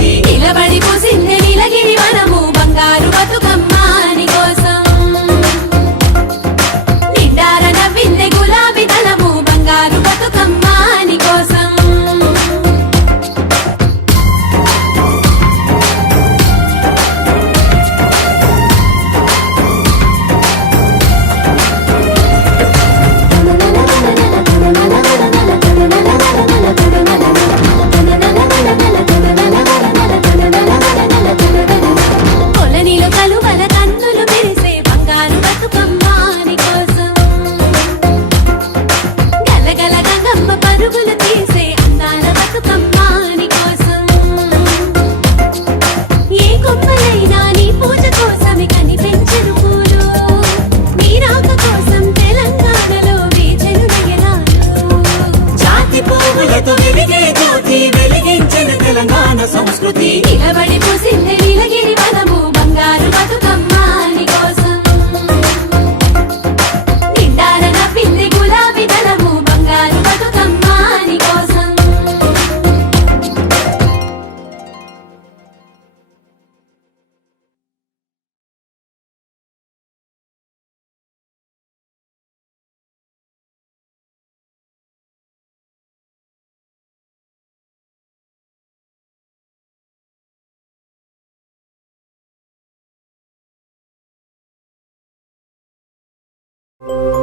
సంస్కృతి నిలబడిపోసిందే నీలగిరి వనము బంగారు బతుకమ్మ నీ కోసం నిండార నవ్విందే గులాబీ దళము బంగారు బతుకమ్మ నీ కోసం కొలనీలో కలువల కన్నులు మెరిసే బంగారు బతుకమ్మ నీ కోసం గలగల గంగమ్మ పరుగులు తీసే అందాల బతుకమ్మ నీ కోసం ఏ కొమ్మలైనా నీ పూజ కోసమే కనిపించెను పూలు నీ రాక కోసం తెలంగాణలో వేచెను నయనాలు జాతి పువ్వులతో వెలిగే జ్యోతి వెలిగించిన తెలంగాణ సంస్కృతి నిలబడిపోసిందే నీలగిరి వనము బంగారు బతుకమ్మ నీ కోసం నిండార నవ్విందే గులాబీ దళము బంగారు బతుకమ్మ నీ కోసం you